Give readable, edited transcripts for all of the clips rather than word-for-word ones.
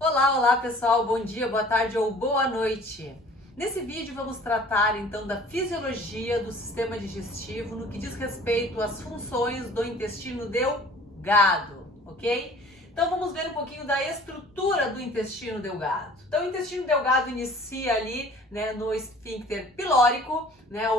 Olá pessoal, bom dia, boa tarde ou boa noite. Nesse vídeo vamos tratar então da fisiologia do sistema digestivo no que diz respeito às funções do intestino delgado, ok? Então vamos ver um pouquinho da estrutura do intestino delgado. Então o intestino delgado inicia ali, no esfíncter pilórico,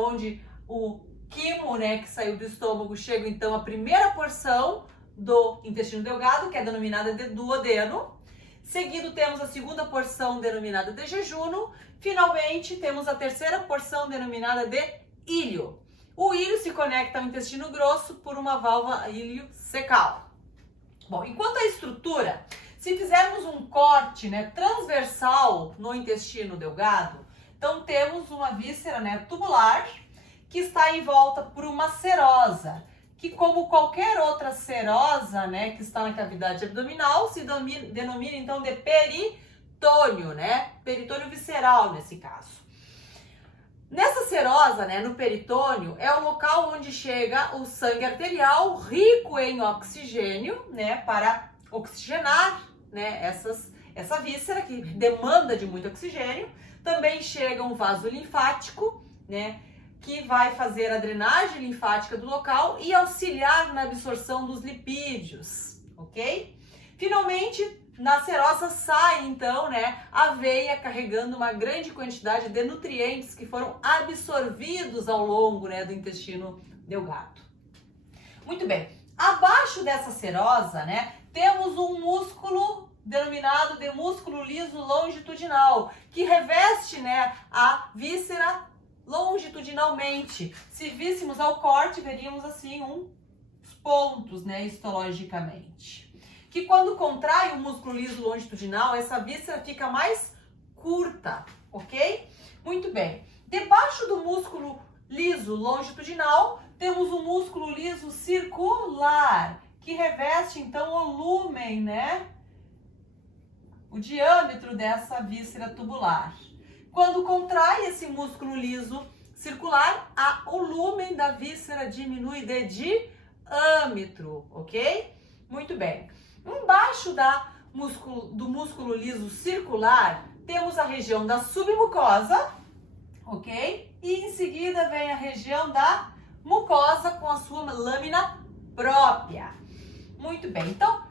onde o quimo, que saiu do estômago, chega então a primeira porção do intestino delgado, que é denominada de duodeno. Seguido temos a segunda porção denominada de jejuno. Finalmente temos a terceira porção denominada de íleo. O íleo se conecta ao intestino grosso por uma válvula iliocecal. Bom, enquanto a estrutura, se fizermos um corte transversal no intestino delgado, então temos uma víscera tubular que está em volta por uma serosa, que como qualquer outra serosa, que está na cavidade abdominal, se denomina então de peritônio, peritônio visceral nesse caso. Nessa serosa, no peritônio, é o local onde chega o sangue arterial rico em oxigênio, para oxigenar, essa víscera que demanda de muito oxigênio. Também chega um vaso linfático, que vai fazer a drenagem linfática do local e auxiliar na absorção dos lipídios, ok? Finalmente, na serosa sai então, a veia carregando uma grande quantidade de nutrientes que foram absorvidos ao longo, do intestino delgado. Muito bem, abaixo dessa serosa, temos um músculo denominado de músculo liso longitudinal, que reveste, a víscera longitudinalmente. Se víssemos ao corte, veríamos assim uns pontos, histologicamente. Que quando contrai o músculo liso longitudinal, essa víscera fica mais curta, ok? Muito bem. Debaixo do músculo liso longitudinal, temos o músculo liso circular, que reveste então o lumen, o diâmetro dessa víscera tubular. Quando contrai esse músculo liso circular, o lumen da víscera diminui de diâmetro, ok? Muito bem. Embaixo do músculo liso circular, temos a região da submucosa, ok? E em seguida vem a região da mucosa com a sua lâmina própria. Muito bem. Então,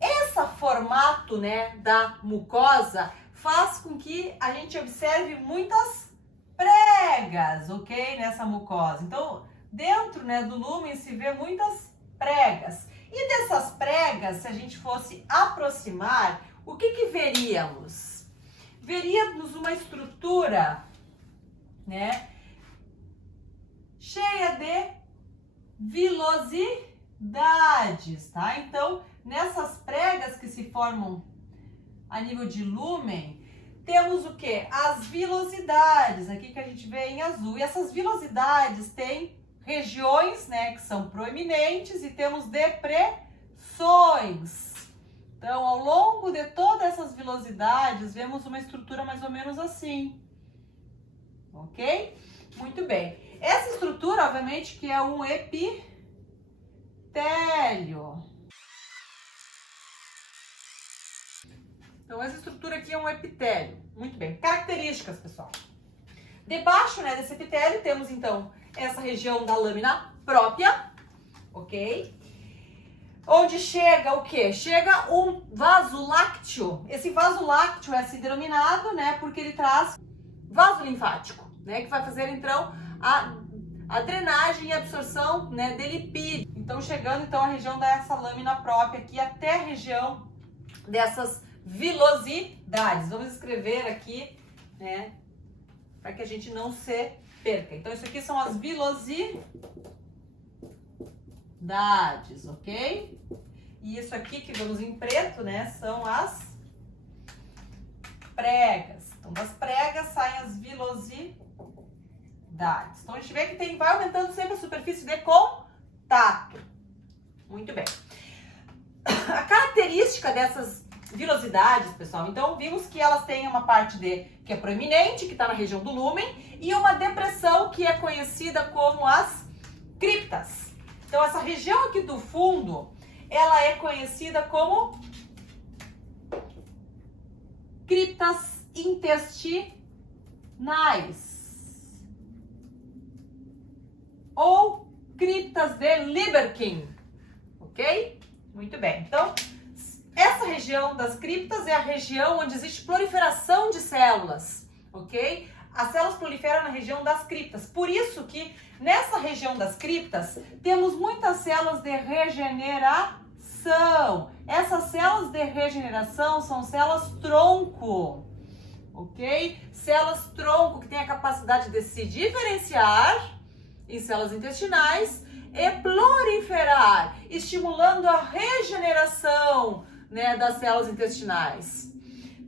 esse formato, da mucosa faz com que a gente observe muitas pregas, ok? Nessa mucosa. Então, dentro, do lumen se vê muitas pregas. E dessas pregas, se a gente fosse aproximar, o que veríamos? Veríamos uma estrutura, cheia de vilosidades, tá? Então, nessas pregas que se formam a nível de lumen, temos o que? As vilosidades, aqui que a gente vê em azul. E essas vilosidades têm regiões, que são proeminentes e temos depressões. Então, ao longo de todas essas vilosidades, vemos uma estrutura mais ou menos assim. Ok? Muito bem. Essa estrutura, obviamente, que é um epitélio. Então, essa estrutura aqui é um epitélio. Muito bem. Características, pessoal. Debaixo, desse epitélio, temos, então, essa região da lâmina própria, ok? Onde chega o quê? Chega um vaso lácteo. Esse vaso lácteo é assim denominado, porque ele traz vaso linfático, que vai fazer, então, a drenagem e absorção, de lipídio. Então, chegando, então, a região dessa lâmina própria aqui até a região dessas vilosidades. Vamos escrever aqui, para que a gente não se perca. Então, isso aqui são as vilosidades, ok? E isso aqui que vemos em preto, são as pregas. Então, das pregas saem as vilosidades. Então, a gente vê que vai aumentando sempre a superfície de contato. Muito bem. A característica dessas vilosidades, pessoal, então vimos que elas têm uma parte que é proeminente, que está na região do lumen, e uma depressão que é conhecida como as criptas. Então essa região aqui do fundo, ela é conhecida como criptas intestinais ou criptas de Lieberkühn, ok? Muito bem, então essa região das criptas é a região onde existe proliferação de células, ok? As células proliferam na região das criptas, por isso que nessa região das criptas temos muitas células de regeneração. Essas células de regeneração são células tronco, ok? Células tronco que têm a capacidade de se diferenciar em células intestinais e proliferar, estimulando a regeneração, né, das células intestinais.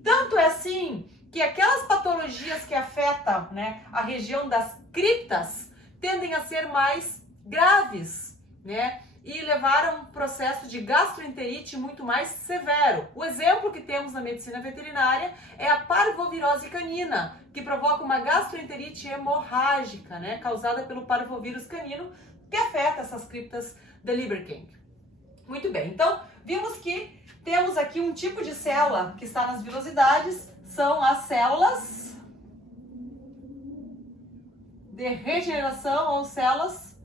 Tanto é assim que aquelas patologias que afetam, né, a região das criptas tendem a ser mais graves, né, e levar a um processo de gastroenterite muito mais severo. O exemplo que temos na medicina veterinária é a parvovirose canina, que provoca uma gastroenterite hemorrágica, né, causada pelo parvovírus canino, que afeta essas criptas de Lieberkühn. Muito bem, então vimos que temos aqui um tipo de célula que está nas vilosidades, são as células de regeneração ou células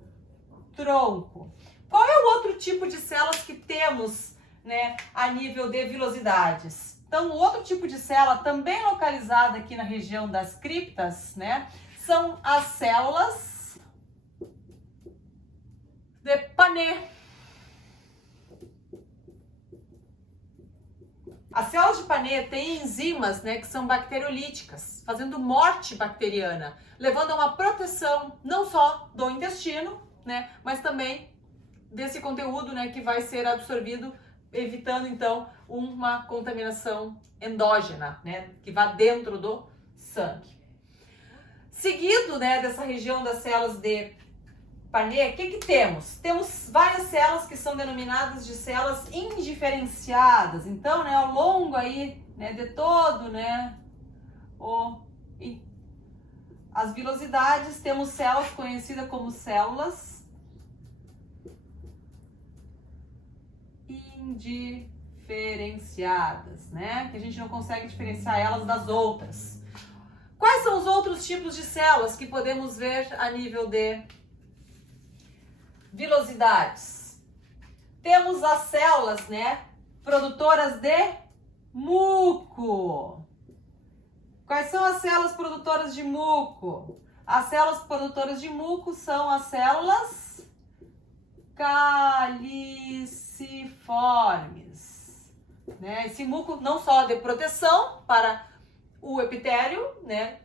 tronco. Qual é o outro tipo de células que temos, né, a nível de vilosidades? Então, o outro tipo de célula também localizada aqui na região das criptas, né, são as células de Pannet. As células de Pannet têm enzimas, né, que são bacteriolíticas, fazendo morte bacteriana, levando a uma proteção não só do intestino, né, mas também desse conteúdo, né, que vai ser absorvido, evitando então uma contaminação endógena, né, que vá dentro do sangue. Seguido, né, dessa região das células de Pannet, o que temos? Temos várias células que são denominadas de células indiferenciadas. Então, né, ao longo aí, né, de todo, né, as vilosidades, temos células conhecidas como células indiferenciadas, né, que a gente não consegue diferenciar elas das outras. Quais são os outros tipos de células que podemos ver a nível de vilosidades? Temos as células, né, produtoras de muco. Quais são as células produtoras de muco? As células produtoras de muco são as células caliciformes, né? Esse muco não só de proteção para o epitélio, né,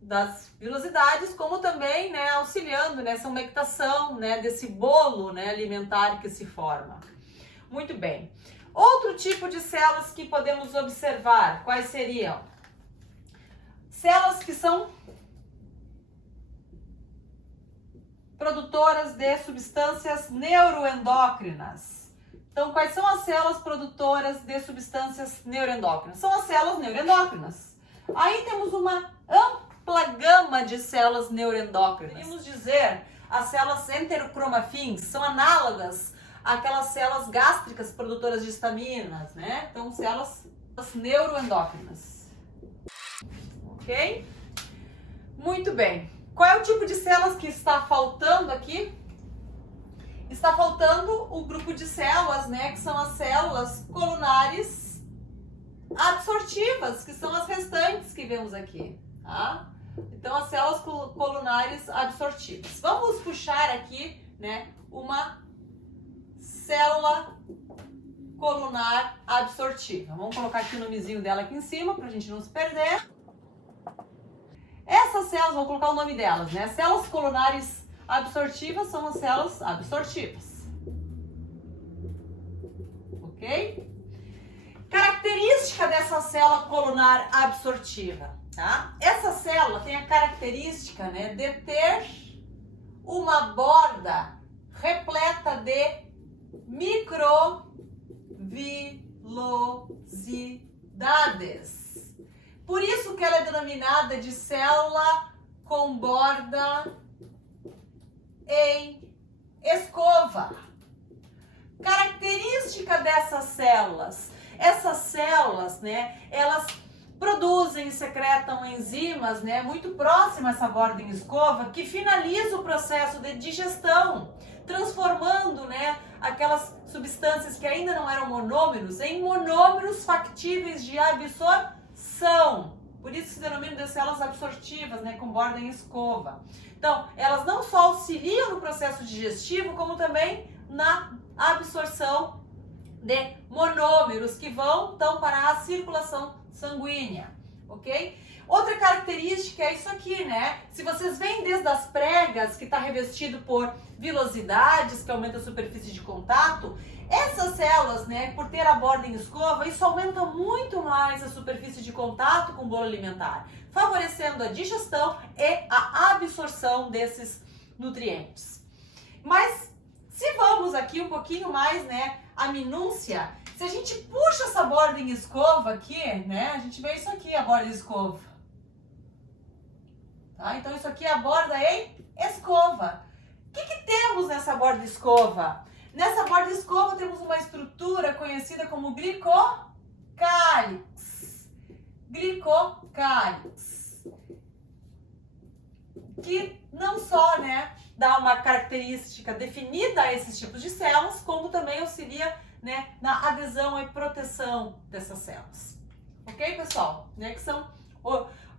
das vilosidades, como também, né, auxiliando nessa umectação, né, desse bolo, né, alimentar que se forma. Muito bem. Outro tipo de células que podemos observar, quais seriam? Células que são produtoras de substâncias neuroendócrinas. Então, quais são as células produtoras de substâncias neuroendócrinas? São as células neuroendócrinas. Aí temos uma ampla gama de células neuroendócrinas. Podemos dizer as células enterocromafins, são análogas àquelas células gástricas produtoras de histaminas, né? Então, células neuroendócrinas. Ok? Muito bem. Qual é o tipo de células que está faltando aqui? Está faltando o grupo de células, né, que são as células colunares absortivas, que são as restantes que vemos aqui, tá? Então, as células colunares absortivas. Vamos puxar aqui, né, uma célula colunar absortiva. Vamos colocar aqui o nomezinho dela aqui em cima, para a gente não se perder. Essas células, vou colocar o nome delas, né? Células colunares absortivas são as células absortivas. Ok? Característica dessa célula colunar absortiva, tá? Essa célula tem a característica, né, de ter uma borda repleta de microvilosidades. Por isso que ela é denominada de célula com borda em escova. Característica dessas células, né, elas produzem e secretam enzimas, né, muito próximas a essa borda em escova, que finaliza o processo de digestão, transformando, né, aquelas substâncias que ainda não eram monômeros em monômeros factíveis de absorção. Por isso se denominam de células absortivas, né, com borda em escova. Então, elas não só auxiliam no processo digestivo, como também na absorção de monômeros que vão então para a circulação sanguínea, ok? Outra característica é isso aqui, né? Se vocês veem desde as pregas, que está revestido por vilosidades, que aumenta a superfície de contato, essas células, né, por ter a borda em escova, isso aumenta muito mais a superfície de contato com o bolo alimentar, favorecendo a digestão e a absorção desses nutrientes. Mas se vamos aqui um pouquinho mais, né, a minúcia, se a gente puxa essa borda em escova aqui, né, a gente vê isso aqui, a borda em escova. Tá? Então isso aqui é a borda em escova. O que temos nessa borda escova? Nessa borda escova temos uma estrutura conhecida como glicocálix. Glicocálix. Que não só, né, dá uma característica definida a esses tipos de células, como também auxilia, né, na adesão e proteção dessas células. Ok, pessoal? Né, que são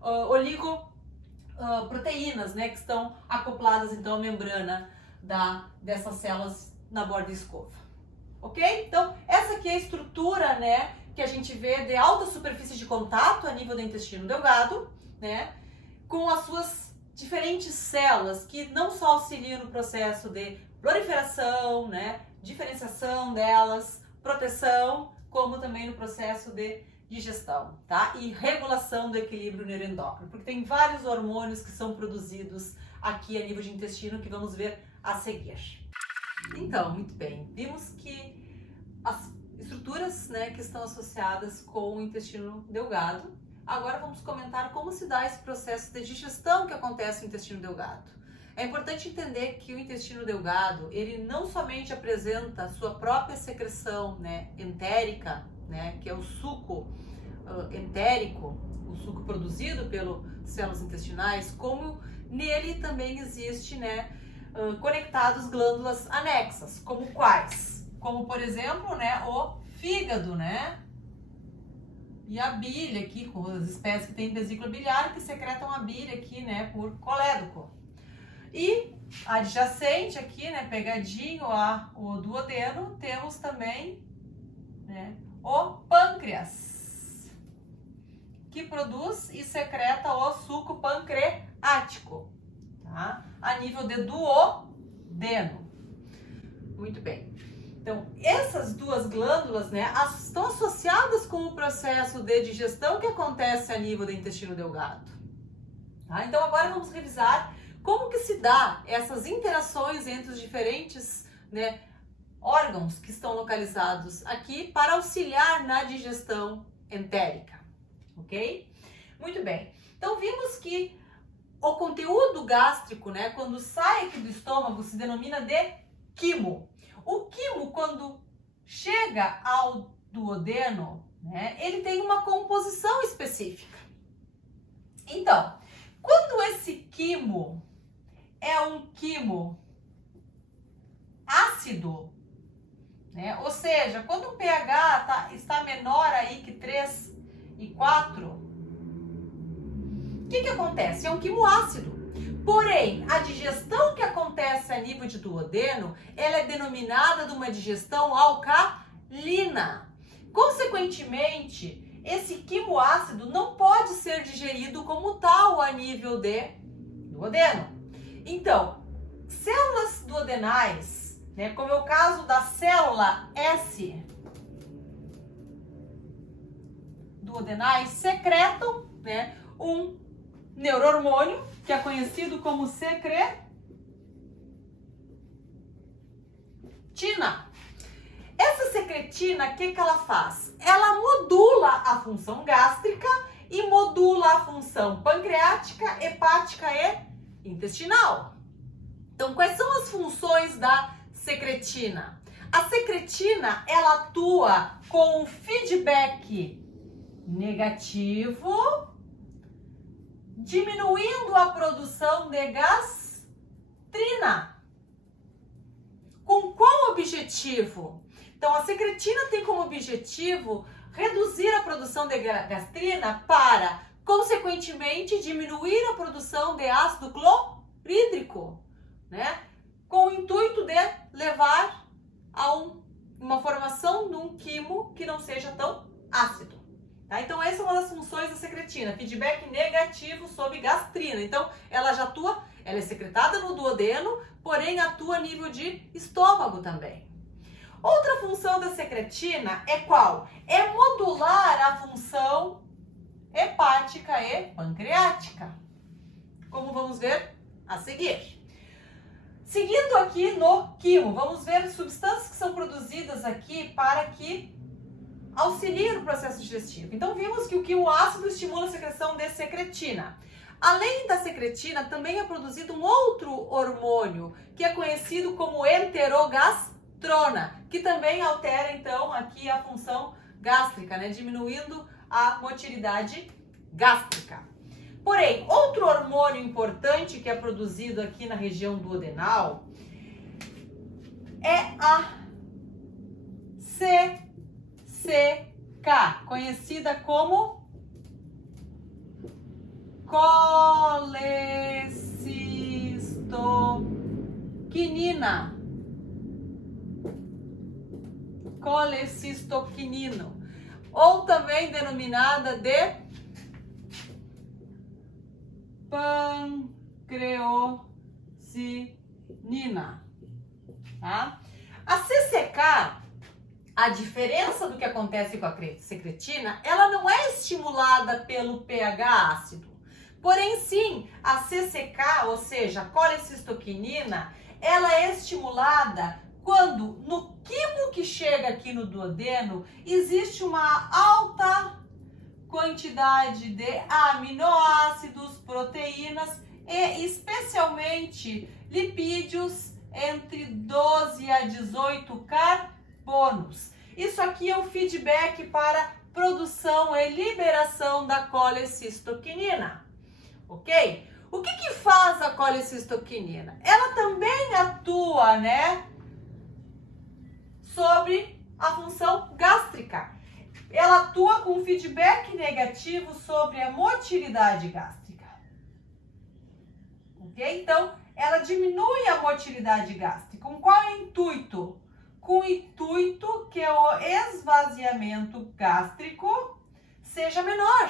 oligoproteínas, né, que estão acopladas então à membrana dessas células na borda escova. Ok? Então, essa aqui é a estrutura, né, que a gente vê de alta superfície de contato a nível do intestino delgado, né, com as suas diferentes células que não só auxiliam no processo de proliferação, né, diferenciação delas, proteção, como também no processo de digestão, tá? E regulação do equilíbrio neuroendócrino, porque tem vários hormônios que são produzidos aqui a nível de intestino que vamos ver a seguir. Então, muito bem, vimos que as estruturas, né, que estão associadas com o intestino delgado. Agora vamos comentar como se dá esse processo de digestão que acontece no intestino delgado. É importante entender que o intestino delgado, ele não somente apresenta a sua própria secreção, né, entérica, né, que é o suco entérico, o suco produzido pelas células intestinais, como nele também existe, né, conectados glândulas anexas, como quais? Como, por exemplo, né, o fígado, né? E a bile aqui, com as espécies que têm vesícula biliar, que secretam a bile aqui, né, por colédoco. E adjacente aqui, né, pegadinho ao duodeno, temos também, né, o pâncreas, que produz e secreta o suco pancreático, tá? A nível de duodeno. Muito bem. Então, essas duas glândulas, né, estão associadas com o processo de digestão que acontece a nível do intestino delgado. Tá? Então, agora vamos revisar como que se dá essas interações entre os diferentes, né, órgãos que estão localizados aqui para auxiliar na digestão entérica, ok? Muito bem. Então, vimos que o conteúdo gástrico, né, quando sai aqui do estômago, se denomina de quimo. O quimo, quando chega ao duodeno, né, ele tem uma composição específica. Então, quando esse quimo é um quimo ácido, né, ou seja, quando o pH está menor aí que 3 e 4, o que acontece? É um quimo ácido. Porém, a digestão que acontece a nível de duodeno, ela é denominada de uma digestão alcalina. Consequentemente, esse quimo ácido não pode ser digerido como tal a nível de duodeno. Então, células duodenais, né, como é o caso da célula S, duodenais secretam, né, um neurohormônio, que é conhecido como secretina. Essa secretina, o que ela faz? Ela modula a função gástrica e modula a função pancreática, hepática e intestinal. Então, quais são as funções da secretina? A secretina, ela atua com feedback negativo, diminuindo a produção de gastrina. Com qual objetivo? Então, a secretina tem como objetivo reduzir a produção de gastrina para, consequentemente, diminuir a produção de ácido clorídrico, né? Com o intuito de levar a uma formação de um quimo que não seja tão ácido. Tá? Então, essa é uma das funções da secretina, feedback negativo sobre gastrina. Então, ela já atua, ela é secretada no duodeno, porém atua a nível de estômago também. Outra função da secretina é qual? É modular a função hepática e pancreática, como vamos ver a seguir. Seguindo aqui no quimo, vamos ver substâncias que são produzidas aqui para que auxiliem no processo digestivo. Então, vimos que o quimo ácido estimula a secreção de secretina. Além da secretina, também é produzido um outro hormônio, que é conhecido como enterogastrona, que também altera, então, aqui a função gástrica, né? Diminuindo a motilidade gástrica. Porém, outro hormônio importante que é produzido aqui na região duodenal é a CCK, conhecida como colecistoquinina. Colecistoquinino, ou também denominada de pancreocinina, tá? A CCK, a diferença do que acontece com a secretina, ela não é estimulada pelo pH ácido. Porém, sim, a CCK, ou seja, a colecistoquinina, ela é estimulada quando no quimo que chega aqui no duodeno existe uma alta quantidade de aminoácidos, proteínas e especialmente lipídios entre 12 a 18 carbonos. Isso aqui é o feedback para produção e liberação da colecistoquinina, ok? O que faz a colecistoquinina? Ela também atua, né, sobre a função gástrica. Ela atua com feedback negativo sobre a motilidade gástrica. Ok? Então, ela diminui a motilidade gástrica. Com qual intuito? Com o intuito que o esvaziamento gástrico seja menor.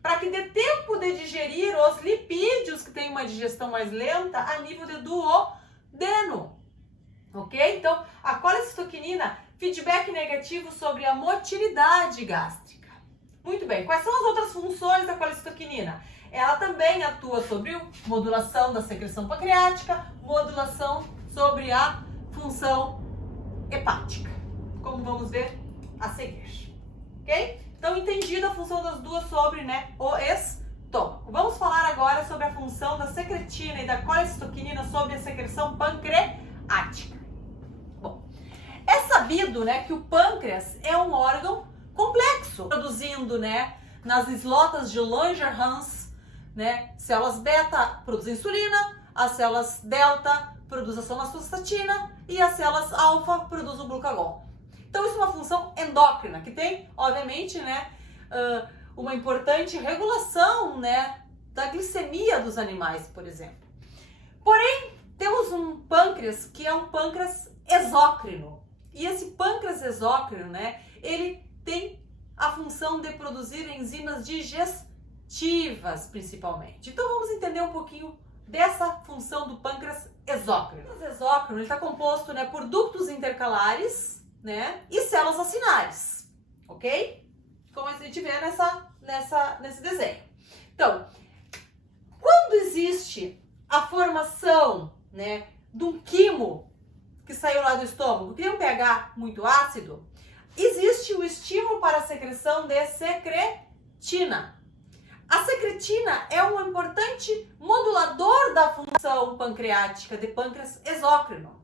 Para que dê tempo de digerir os lipídios, que tem uma digestão mais lenta, a nível de duodeno. Ok? Então, a colecistoquinina, feedback negativo sobre a motilidade gástrica. Muito bem, quais são as outras funções da colecistoquinina? Ela também atua sobre a modulação da secreção pancreática, modulação sobre a função hepática, como vamos ver a seguir. Ok? Então, entendida a função das duas sobre, né, o estômago. Vamos falar agora sobre a função da secretina e da colecistoquinina sobre a secreção pancreática. É sabido, né, que o pâncreas é um órgão complexo, produzindo, né, nas islotas de Langerhans, né, células beta produzem insulina, as células delta produzem a somatostatina e as células alfa produzem o glucagon. Então isso é uma função endócrina que tem, obviamente, né, uma importante regulação, né, da glicemia dos animais, por exemplo. Porém, temos um pâncreas que é um pâncreas exócrino. E esse pâncreas exócrino, né, ele tem a função de produzir enzimas digestivas, principalmente. Então vamos entender um pouquinho dessa função do pâncreas exócrino. O pâncreas exócrino está composto, né, por ductos intercalares, né, e células acinares, ok? Como a gente vê nesse desenho. Então, quando existe a formação, né, de um quimo que saiu lá do estômago, que tem um pH muito ácido, existe o estímulo para a secreção de secretina. A secretina é um importante modulador da função pancreática de pâncreas exócrino.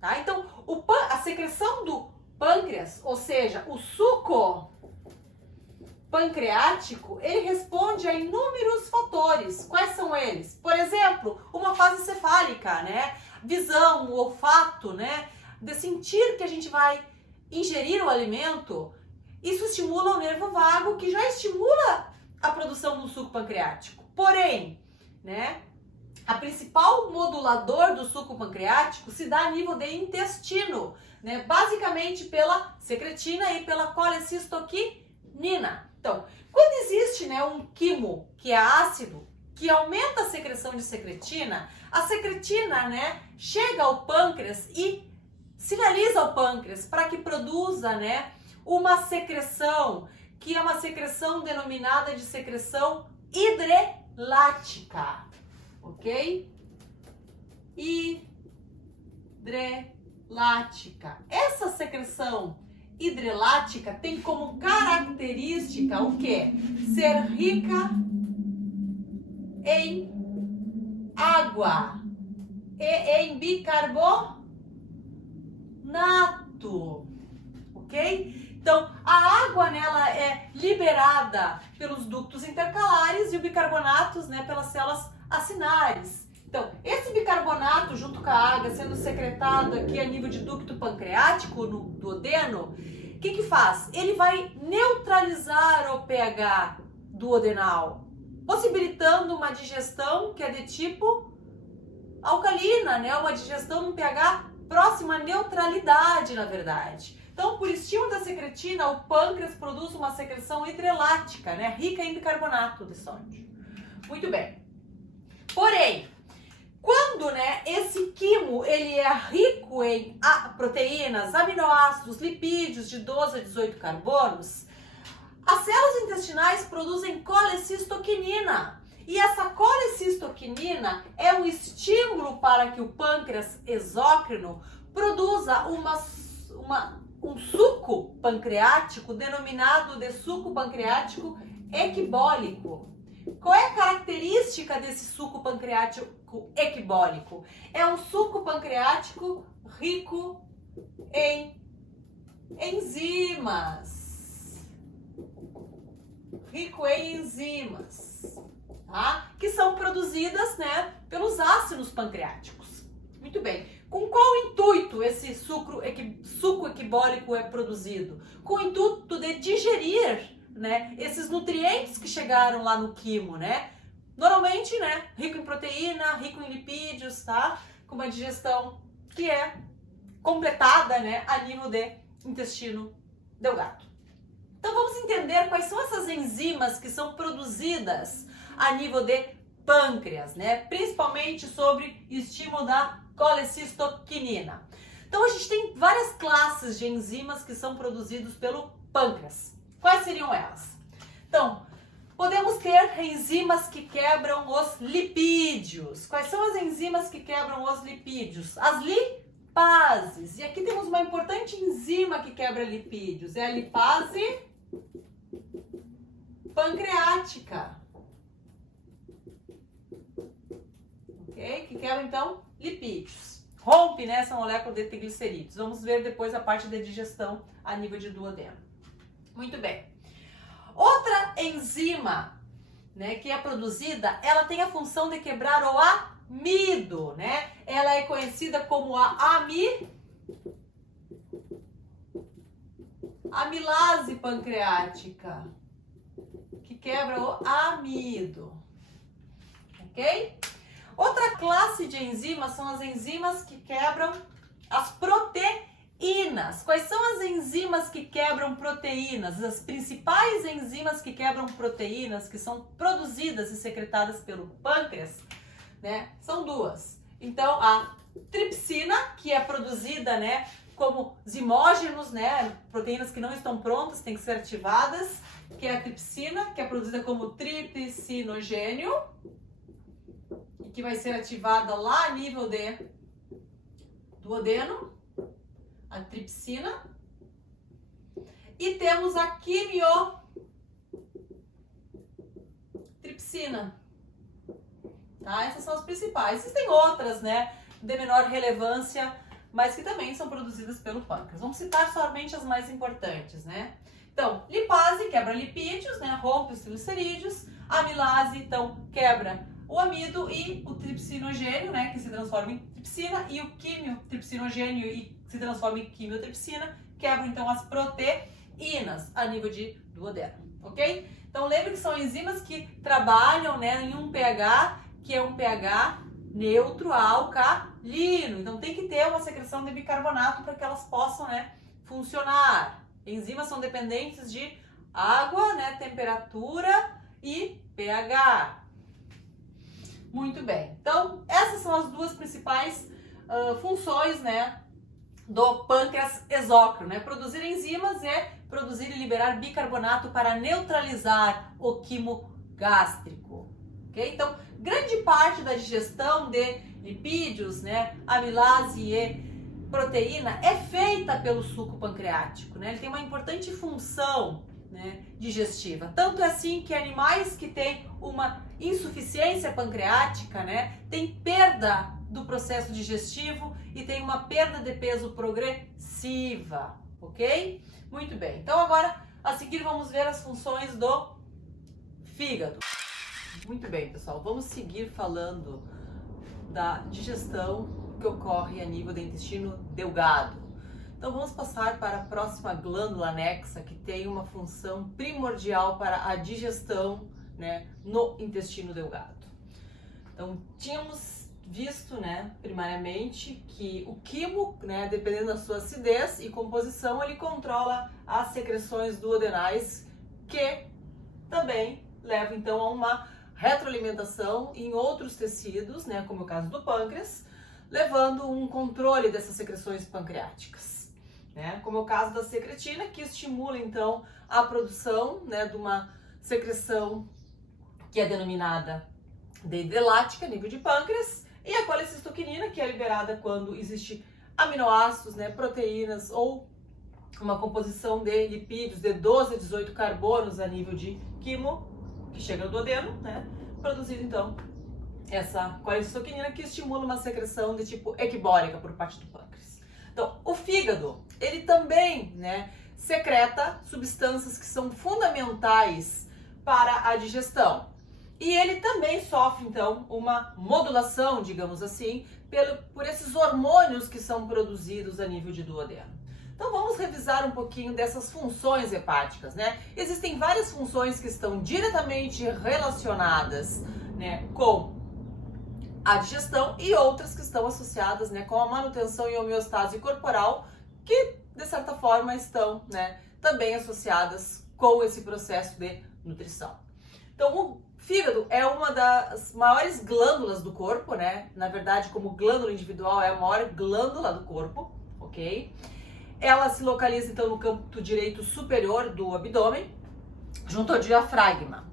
Tá? Então, a secreção do pâncreas, ou seja, o suco pancreático, ele responde a inúmeros fatores. Quais são eles? Por exemplo, uma fase cefálica, né? Visão, olfato, né? De sentir que a gente vai ingerir o alimento. Isso estimula o nervo vago, que já estimula a produção do suco pancreático. Porém, né? A principal modulador do suco pancreático se dá a nível de intestino, né? Basicamente pela secretina e pela colecistoquinina. Então, quando existe, né, um quimo que é ácido, que aumenta a secreção de secretina, a secretina, né, chega ao pâncreas e sinaliza ao pâncreas para que produza, né, uma secreção, que é uma secreção denominada de secreção hidrelática, ok? Hidrelática. Essa secreção hidrelática tem como característica o quê? Ser rica em água e em bicarbonato, ok? Então, a água nela é liberada pelos ductos intercalares e o bicarbonato, né, pelas células acinares. Então, esse bicarbonato junto com a água sendo secretado aqui a nível de ducto pancreático, no duodeno, o que faz? Ele vai neutralizar o pH duodenal, possibilitando uma digestão que é de tipo alcalina, né? Uma digestão num pH próximo à neutralidade, na verdade. Então, por estímulo da secretina, o pâncreas produz uma secreção hidrelática, né? Rica em bicarbonato de sódio. Muito bem. Porém, quando, né, esse quimo ele é rico em proteínas, aminoácidos, lipídios de 12 a 18 carbonos, as células intestinais produzem colecistoquinina. E essa colecistoquinina é um estímulo para que o pâncreas exócrino produza um suco pancreático denominado de suco pancreático equibólico. Qual é a característica desse suco pancreático equibólico? É um suco pancreático rico em enzimas. Rico em enzimas, tá? Que são produzidas, né, pelos ácidos pancreáticos. Muito bem. Com qual intuito esse suco equibólico é produzido? Com o intuito de digerir, né, esses nutrientes que chegaram lá no quimo, né? Normalmente, né, rico em proteína, rico em lipídios, tá? Com uma digestão que é completada, né, a nível de intestino delgado. Então vamos entender quais são essas enzimas que são produzidas a nível de pâncreas, né? Principalmente sobre estímulo da colecistoquinina. Então a gente tem várias classes de enzimas que são produzidos pelo pâncreas. Quais seriam elas? Então, podemos ter enzimas que quebram os lipídios. Quais são as enzimas que quebram os lipídios? As lipases. E aqui temos uma importante enzima que quebra lipídios. É a lipase pancreática. Ok? Que quebra, então, lipídios. Rompe, né, essa molécula de triglicerídeos. Vamos ver depois a parte da digestão a nível de duodeno. Muito bem. Outra enzima, né, que é produzida, ela tem a função de quebrar o amido, né? Ela é conhecida como a amilase pancreática, que quebra o amido. Ok? Outra classe de enzimas são as enzimas que quebram as proteínas. Quais são as enzimas que quebram proteínas? As principais enzimas que quebram proteínas, que são produzidas e secretadas pelo pâncreas, né, são duas. Então, a tripsina, que é produzida, né, como zimógenos, né, proteínas que não estão prontas, têm que ser ativadas, que é a tripsina, que é produzida como tripsinogênio, e que vai ser ativada lá a nível de duodeno. A tripsina, e temos a quimiotripsina, tá? Essas são as principais. Existem outras, né, de menor relevância, mas que também são produzidas pelo pâncreas. Vamos citar somente as mais importantes, né? Então, lipase quebra lipídios, né? Rompe os triglicerídeos. Amilase, então, quebra o amido e o tripsinogênio, né? Que se transforma em tripsina. E o quimiotripsinogênio e se transforma em quimiotripsina. Quebram, então, as proteínas a nível de duodeno, ok? Então, lembre que são enzimas que trabalham, né, em um pH que é um pH neutro alcalino. Então, tem que ter uma secreção de bicarbonato para que elas possam, né, funcionar. Enzimas são dependentes de água, né, temperatura e pH. Muito bem. Então, essas são as duas principais funções, né, do pâncreas exócrino, né? Produzir enzimas e produzir e liberar bicarbonato para neutralizar o quimo gástrico, ok? Então, grande parte da digestão de lipídios, né, amilase e proteína é feita pelo suco pancreático, né? Ele tem uma importante função, né, digestiva. Tanto é assim que animais que têm uma insuficiência pancreática, né, têm perda do processo digestivo e tem uma perda de peso progressiva, ok? Muito bem. Então agora, a seguir, vamos ver as funções do fígado. Muito bem, pessoal. Vamos seguir falando da digestão que ocorre a nível do intestino delgado. Então vamos passar para a próxima glândula anexa, que tem uma função primordial para a digestão, né, no intestino delgado. Então tínhamos visto, né, primariamente, que o quimo, né, dependendo da sua acidez e composição, ele controla as secreções duodenais, que também levam então a uma retroalimentação em outros tecidos, né, como é o caso do pâncreas, levando um controle dessas secreções pancreáticas, né, como é o caso da secretina, que estimula então a produção, né, de uma secreção que é denominada de hidrelática, nível de pâncreas, e a colecistoquinina, que é liberada quando existe aminoácidos, né, proteínas ou uma composição de lipídios de 12 a 18 carbonos a nível de quimo, que chega no duodeno, né, produzindo então essa colecistoquinina, que estimula uma secreção de tipo equibólica por parte do pâncreas. Então, o fígado, ele também, né, secreta substâncias que são fundamentais para a digestão. E ele também sofre, então, uma modulação, digamos assim, por esses hormônios que são produzidos a nível de duodeno. Então vamos revisar um pouquinho dessas funções hepáticas, né? Existem várias funções que estão diretamente relacionadas, né, com a digestão e outras que estão associadas, né, com a manutenção e homeostase corporal, que de certa forma estão, né, também associadas com esse processo de nutrição. Então o fígado é uma das maiores glândulas do corpo, né? Na verdade, como glândula individual, é a maior glândula do corpo, ok? Ela se localiza, então, no canto direito superior do abdômen, junto ao diafragma.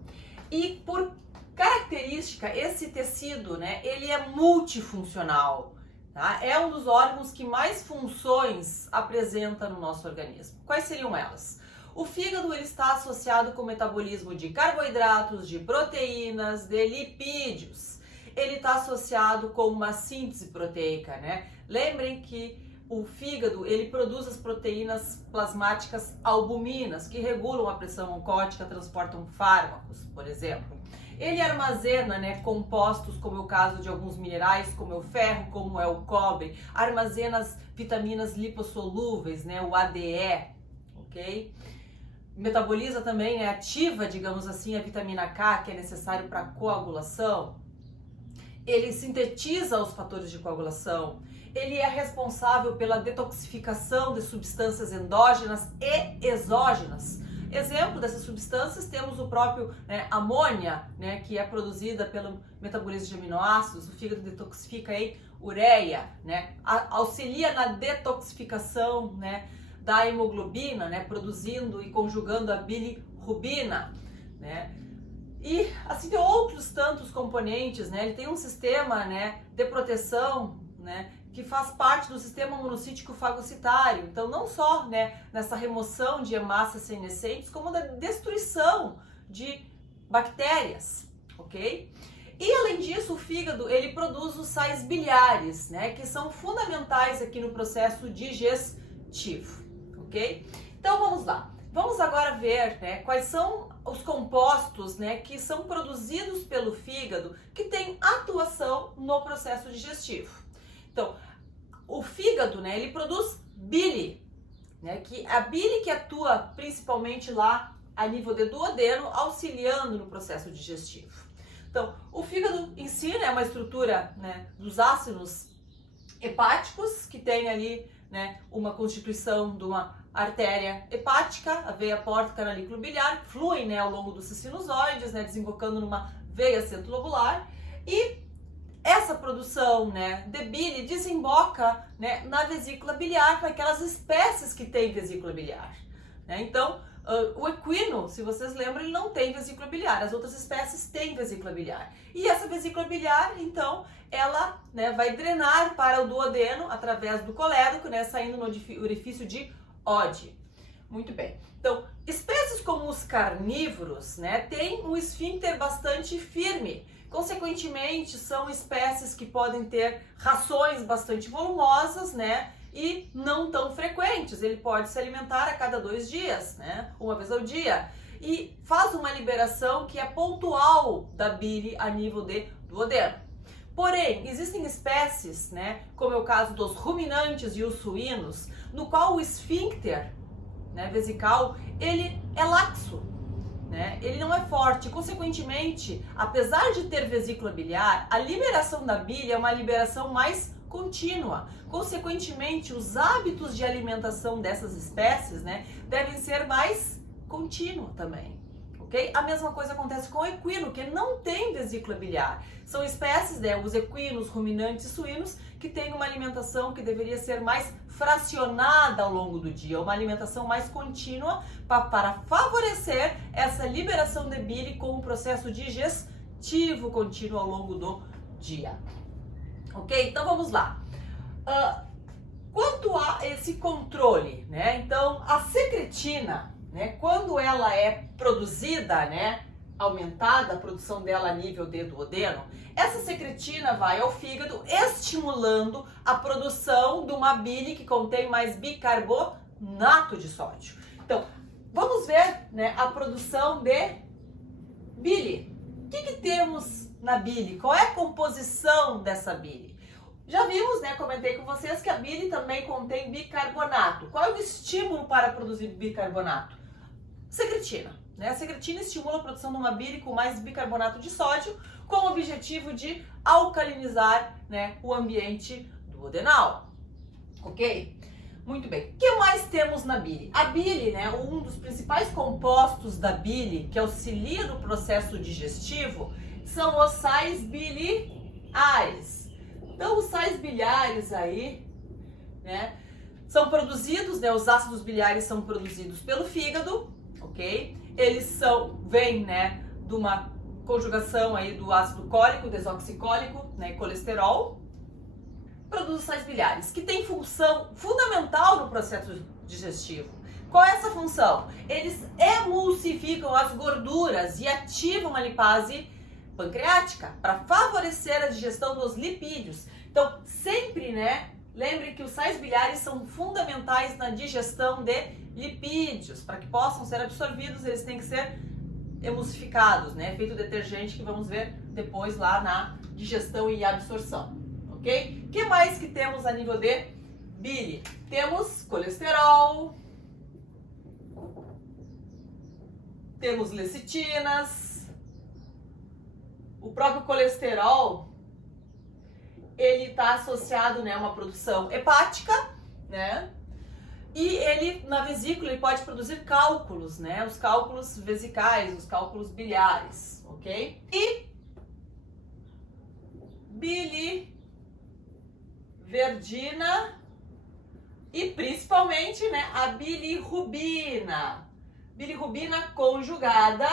E, por característica, esse tecido, né, ele é multifuncional, tá? É um dos órgãos que mais funções apresenta no nosso organismo. Quais seriam elas? O fígado, ele está associado com o metabolismo de carboidratos, de proteínas, de lipídios. Ele está associado com uma síntese proteica, né? Lembrem que o fígado, ele produz as proteínas plasmáticas albuminas, que regulam a pressão oncótica, transportam fármacos, por exemplo. Ele armazena, né, compostos, como é o caso de alguns minerais, como é o ferro, como é o cobre, armazena as vitaminas lipossolúveis, né, o ADE, ok? Metaboliza também, né, ativa, digamos assim, a vitamina K, que é necessário para coagulação. Ele sintetiza os fatores de coagulação. Ele é responsável pela detoxificação de substâncias endógenas e exógenas. Exemplo dessas substâncias, temos o próprio, né, amônia, né, que é produzida pelo metabolismo de aminoácidos. O fígado detoxifica aí ureia, né, auxilia na detoxificação, né, da hemoglobina, né, produzindo e conjugando a bilirrubina, né. E assim tem outros tantos componentes, né. Ele tem um sistema, né, de proteção, né, que faz parte do sistema monocítico fagocitário. Então, não só, né, nessa remoção de hemácias senescentes, como da destruição de bactérias, ok? E além disso, o fígado, ele produz os sais biliares, né, que são fundamentais aqui no processo digestivo, ok? Então, vamos lá. Vamos agora ver, né, quais são os compostos, né, que são produzidos pelo fígado que têm atuação no processo digestivo. Então, o fígado, né, ele produz bile, né, que a bile que atua principalmente lá a nível de duodeno, auxiliando no processo digestivo. Então, o fígado em si, né, é uma estrutura, né, dos ácidos hepáticos que tem ali, né, uma constituição de uma artéria hepática, a veia porta canalículo biliar, que fluem, né, ao longo dos sinusoides, né, desembocando numa veia centrilobular, e essa produção, né, de bile desemboca, né, na vesícula biliar para aquelas espécies que têm vesícula biliar, né? Então, o equino, se vocês lembram, ele não tem vesícula biliar, as outras espécies têm vesícula biliar. E essa vesícula biliar, então, ela, né, vai drenar para o duodeno através do colédoco, né, saindo no orifício de Oddi. Muito bem. Então, espécies como os carnívoros, né, têm um esfíncter bastante firme. Consequentemente, são espécies que podem ter rações bastante volumosas, né, e não tão frequentes. Ele pode se alimentar a cada 2 dias, né, uma vez ao dia, e faz uma liberação que é pontual da bile a nível de duodeno. Porém, existem espécies, né, como é o caso dos ruminantes e os suínos, no qual o esfíncter, né, vesical, ele é laxo, né, ele não é forte. Consequentemente, apesar de ter vesícula biliar, a liberação da bile é uma liberação mais contínua. Consequentemente, os hábitos de alimentação dessas espécies, né, devem ser mais contínuos também. Okay? A mesma coisa acontece com o equino, que não tem vesícula biliar. São espécies, né, os equinos, ruminantes e suínos, que têm uma alimentação que deveria ser mais fracionada ao longo do dia, uma alimentação mais contínua para favorecer essa liberação de bile com um processo digestivo contínuo ao longo do dia. Ok? Então vamos lá. Quanto a esse controle, né? Então a secretina, né, quando ela é produzida, né, aumentada a produção dela a nível de duodeno, essa secretina vai ao fígado estimulando a produção de uma bile que contém mais bicarbonato de sódio. Então, vamos ver, né, a produção de bile. O que temos na bile? Qual é a composição dessa bile? Já vimos, né, comentei com vocês que a bile também contém bicarbonato. Qual é o estímulo para produzir bicarbonato? Secretina, né? A secretina estimula a produção de uma bile com mais bicarbonato de sódio, com o objetivo de alcalinizar, né, o ambiente duodenal. Ok? Muito bem. O que mais temos na bile? A bile, né, um dos principais compostos da bile que auxilia no processo digestivo são os sais biliares. Então, os sais biliares aí, né, são produzidos, né, os ácidos biliares são produzidos pelo fígado, ok? Eles vêm, né, de uma conjugação aí do ácido cólico, desoxicólico, né, e colesterol, produz os sais biliares, que tem função fundamental no processo digestivo. Qual é essa função? Eles emulsificam as gorduras e ativam a lipase pancreática para favorecer a digestão dos lipídios. Então, sempre, né, lembre que os sais biliares são fundamentais na digestão de lipídios. Para que possam ser absorvidos, eles têm que ser emulsificados, né, feito detergente, que vamos ver depois lá na digestão e absorção, ok? O que mais que temos a nível de bile? Temos colesterol, temos lecitinas. O próprio colesterol, ele está associado, né, a uma produção hepática, né? E ele, na vesícula, ele pode produzir cálculos, né? Os cálculos vesicais, os cálculos biliares, ok? E biliverdina e principalmente, né, a bilirrubina. Bilirrubina conjugada,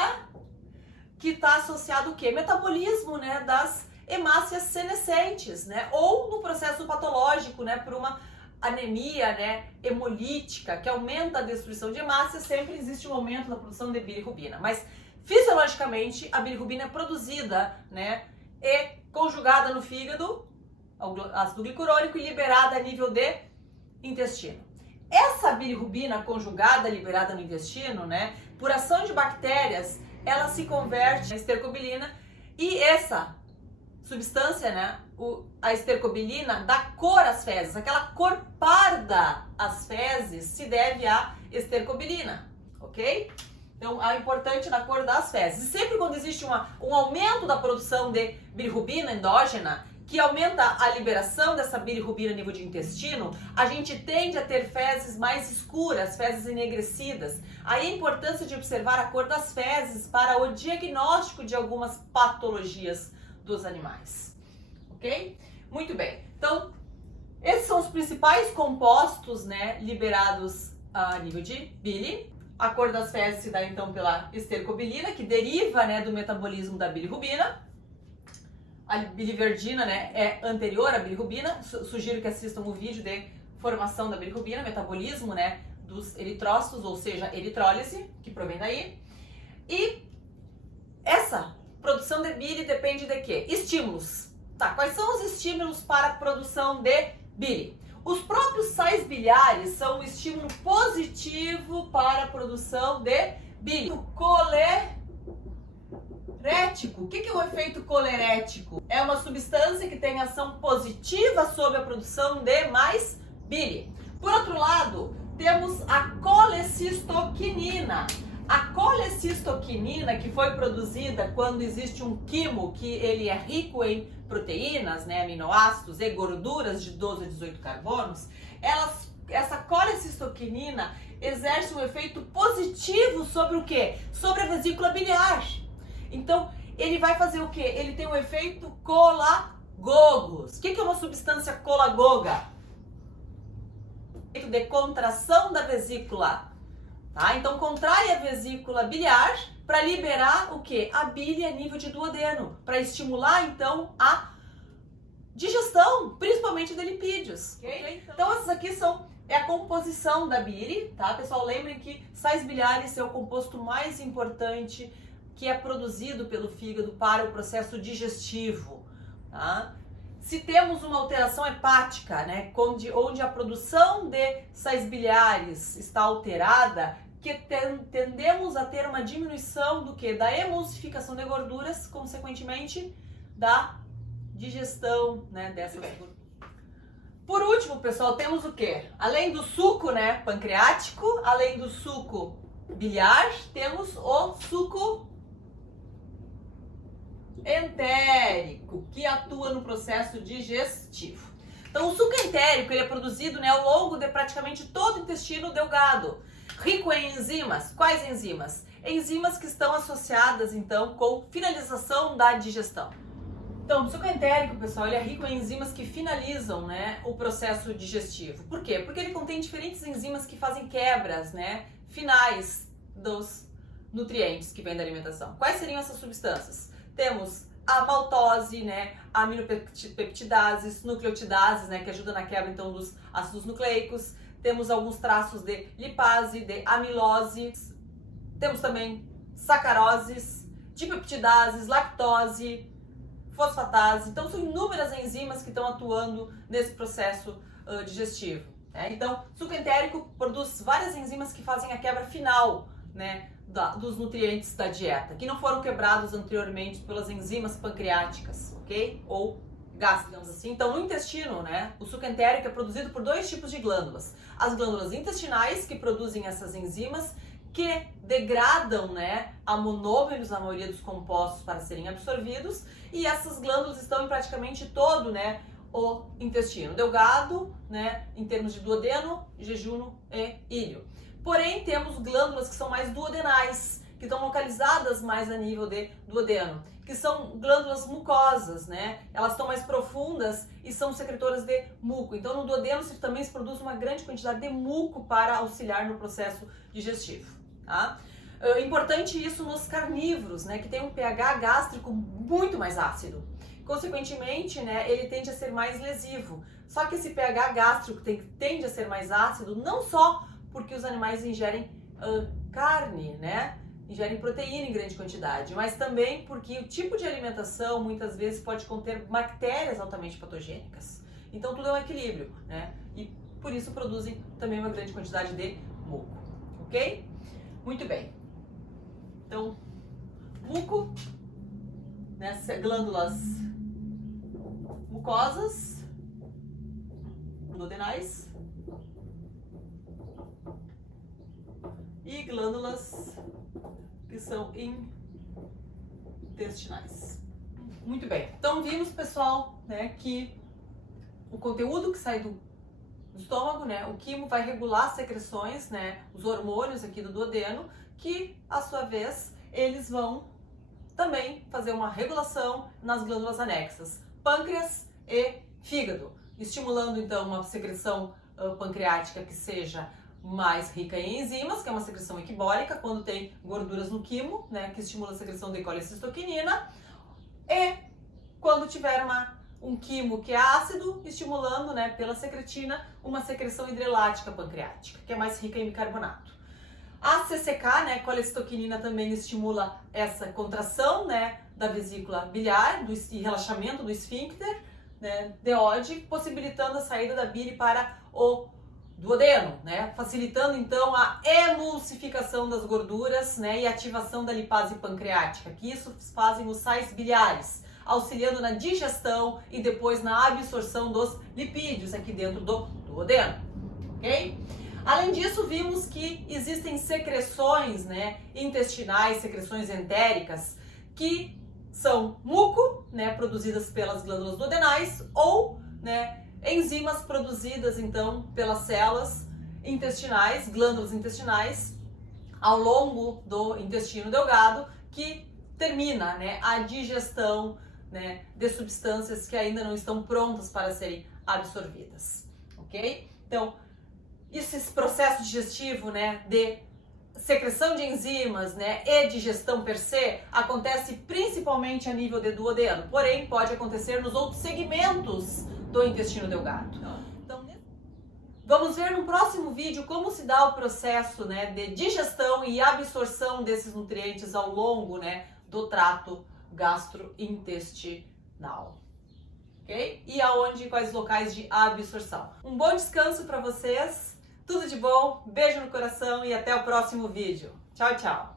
que está associado o quê? Metabolismo, né, das hemácias senescentes, né? Ou no processo patológico, né, por uma anemia, né, hemolítica, que aumenta a destruição de hemácias, sempre existe um aumento na produção de bilirrubina. Mas fisiologicamente a bilirrubina é produzida, né, e conjugada no fígado, ao ácido glicurônico, e liberada a nível de intestino. essa bilirrubina conjugada liberada no intestino, né, por ação de bactérias, ela se converte em estercobilina e essa substância, né, a estercobilina, dá cor às fezes. Aquela cor parda às fezes se deve à estercobilina, ok? Então, é importante na cor das fezes. E sempre quando existe um aumento da produção de bilirrubina endógena, que aumenta a liberação dessa bilirrubina a nível de intestino, a gente tende a ter fezes mais escuras, fezes enegrecidas. Aí a importância de observar a cor das fezes para o diagnóstico de algumas patologias dos animais, ok? Muito bem. Então, esses são os principais compostos, né, liberados a nível de bile. A cor das fezes se dá então pela estercobilina, que deriva, né, do metabolismo da bilirrubina. A biliverdina, né, é anterior à bilirrubina. Sugiro que assistam o vídeo de formação da bilirrubina, metabolismo, né, dos eritrócitos, ou seja, eritrólise, que provém daí. E essa produção de bile depende de quê? Estímulos. Tá, quais são os estímulos para a produção de bile? Os próprios sais biliares são um estímulo positivo para a produção de bile. Colerético. O que é o efeito colerético? É uma substância que tem ação positiva sobre a produção de mais bile. Por outro lado, temos a colecistoquinina. A colecistoquinina, que foi produzida quando existe um quimo que ele é rico em proteínas, né, aminoácidos e gorduras de 12 a 18 carbonos, essa colecistoquinina exerce um efeito positivo sobre o quê? Sobre a vesícula biliar. Então, ele vai fazer o quê? Ele tem um efeito colagogos. O que é uma substância colagoga? Efeito de contração da vesícula. Tá? Então, contrai a vesícula biliar para liberar o quê? A bile a nível de duodeno, para estimular, então, a digestão, principalmente de lipídios. Okay? Então, essas aqui é a composição da bile, tá? Pessoal, lembrem que sais biliares é o composto mais importante que é produzido pelo fígado para o processo digestivo, tá? Se temos uma alteração hepática, né, onde a produção de sais biliares está alterada, que tendemos a ter uma diminuição do que? Da emulsificação de gorduras, consequentemente da digestão, né, dessas gorduras. Por último, pessoal, temos o que? Além do suco, né, pancreático, além do suco biliar, temos o suco entérico, que atua no processo digestivo. Então, o suco entérico ele é produzido, né, ao longo de praticamente todo o intestino delgado, rico em enzimas. Quais enzimas? Enzimas que estão associadas, então, com finalização da digestão. Então, o suco entérico, pessoal, ele é rico em enzimas que finalizam, né, o processo digestivo. Por quê? Porque ele contém diferentes enzimas que fazem quebras, né, finais dos nutrientes que vêm da alimentação. Quais seriam essas substâncias? Temos a maltose, né, aminopeptidases, nucleotidases, né, que ajudam na quebra então dos ácidos nucleicos. Temos alguns traços de lipase, de amilose. Temos também sacaroses, dipeptidases, lactose, fosfatase. Então são inúmeras enzimas que estão atuando nesse processo digestivo, né? Então, suco entérico produz várias enzimas que fazem a quebra final, né, dos nutrientes da dieta, que não foram quebrados anteriormente pelas enzimas pancreáticas, ok? Ou gástricas, assim. Então, no intestino, né, o suco entérico é produzido por dois tipos de glândulas. As glândulas intestinais, que produzem essas enzimas, que degradam, né, a monômeros, a maioria dos compostos, para serem absorvidos, e essas glândulas estão em praticamente todo, né, o intestino delgado, né, em termos de duodeno, jejuno e íleo. Porém, temos glândulas que são mais duodenais, que estão localizadas mais a nível de duodeno, que são glândulas mucosas, né? Elas estão mais profundas e são secretoras de muco. Então, no duodeno também se produz uma grande quantidade de muco para auxiliar no processo digestivo, tá? Importante isso nos carnívoros, né? Que tem um pH gástrico muito mais ácido. Consequentemente, né, ele tende a ser mais lesivo. Só que esse pH gástrico tende a ser mais ácido não só porque os animais ingerem carne, né? Ingerem proteína em grande quantidade, mas também porque o tipo de alimentação muitas vezes pode conter bactérias altamente patogênicas. Então tudo é um equilíbrio, né? E por isso produzem também uma grande quantidade de muco, ok? Muito bem. Então, muco, né, glândulas mucosas, duodenais e glândulas que são intestinais. Muito bem. Então vimos, pessoal, né, que o conteúdo que sai do estômago, né, o quimo vai regular as secreções, né, os hormônios aqui do duodeno, que, à sua vez, eles vão também fazer uma regulação nas glândulas anexas, pâncreas e fígado, estimulando então uma secreção pancreática que seja mais rica em enzimas, que é uma secreção equibólica, quando tem gorduras no quimo, né, que estimula a secreção de colecistoquinina, e quando tiver um quimo que é ácido, estimulando, né, pela secretina, uma secreção hidrelática pancreática, que é mais rica em bicarbonato. A CCK, né, colecistoquinina, também estimula essa contração, né, da vesícula biliar e relaxamento do esfíncter, né, deode, possibilitando a saída da bile para o duodeno, né, facilitando então a emulsificação das gorduras, né, e ativação da lipase pancreática, que isso fazem os sais biliares, auxiliando na digestão e depois na absorção dos lipídios aqui dentro do duodeno, ok? Além disso, vimos que existem secreções, né, intestinais, secreções entéricas, que são muco, né, produzidas pelas glândulas duodenais, ou, né, enzimas produzidas então pelas células intestinais, glândulas intestinais, ao longo do intestino delgado, que termina, né, a digestão, né, de substâncias que ainda não estão prontas para serem absorvidas, ok? Então, esse processo digestivo, né, de secreção de enzimas, né, e digestão per se, acontece principalmente a nível de duodeno, porém pode acontecer nos outros segmentos do intestino delgado. Então, vamos ver no próximo vídeo como se dá o processo, né, de digestão e absorção desses nutrientes ao longo, né, do trato gastrointestinal. Ok? E aonde, quais locais de absorção. Um bom descanso para vocês. Tudo de bom, beijo no coração e até o próximo vídeo. Tchau, tchau!